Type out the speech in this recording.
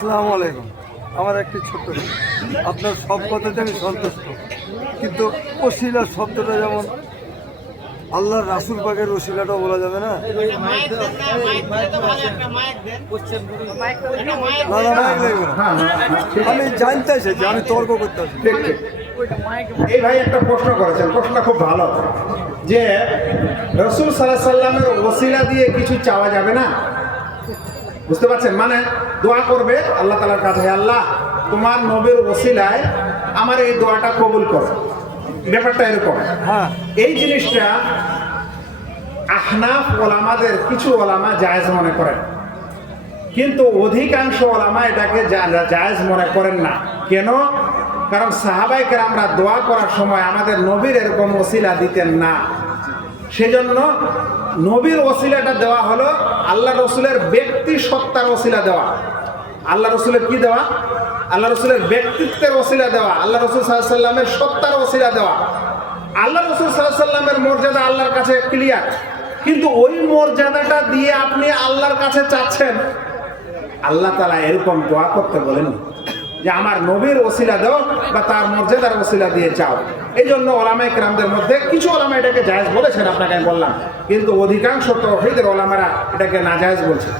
আসসালামু আলাইকুম। আমার একটি ছোট্ট আপনার সব কথাতে আমি সন্তুষ্ট, কিন্তু ওসিলা শব্দটা যেমন আল্লাহর রাসূল পাকের ওসিলাটাও বলা যাবে না। আমি জানতে চাইছি, আমি তর্ক করতে চাইছি। এই ভাই একটা প্রশ্ন করেছেন, প্রশ্নটা খুব ভালো, যে রাসূল সাল্লাল্লাহু আলাইহি সাল্লামের ওসিলা দিয়ে কিছু চাওয়া যাবে না? বুঝতে পারছেন? মানে দোয়া করবে আল্লাহ তাআলার কাছে, আল্লাহ তোমার নবীর ওসিলায় আমার এই দোয়াটা কবুল করো। ব্যাপারটা এরকম। হ্যাঁ, এই জিনিসটা আহনাফ ওলামাদের কিছু ওলামা জায়েজ মনে করেন, কিন্তু অধিকাংশ ওলামা এটাকে জায়েজ মনে করেন না। কেন? কারণ সাহাবায়ে কেরামরা দোয়া করার সময় আমাদের নবীর এরকম ওসিলা দিতেন না। সেজন্য নবীর ওসিলাটা দেওয়া হলো আল্লাহ রসুলের ব্যক্তি সত্তার ওসিলা দেওয়া। আল্লাহ রসুলের কি দেওয়া? আল্লাহ রসুলের ব্যক্তিত্বের ওসিলা দেওয়া, আল্লাহ রসুল সাল্লাল্লাহু আলাইহি সাল্লামের সত্তার ওসিলা দেওয়া। আল্লাহ রসুল সাল্লাল্লাহু আলাইহি সাল্লামের মর্যাদা আল্লাহর কাছে ক্লিয়ার, কিন্তু ওই মর্যাদাটা দিয়ে আপনি আল্লাহর কাছে চাচ্ছেন, আল্লাহ তাআলা এরকম দোয়া করতে বলেন যে আমার নবীর ওসিলা দাও বা তার মর্যাদার ওসিলা দিয়ে চাও। এই জন্য ওলামায়ে কেরামদের মধ্যে কিছু ওলামা এটাকে জায়েজ বলেছেন, আপনাকে আমি বললাম, কিন্তু অধিকাংশ তাওহীদের ওলামারা এটাকে নাজায়েজ বলছে।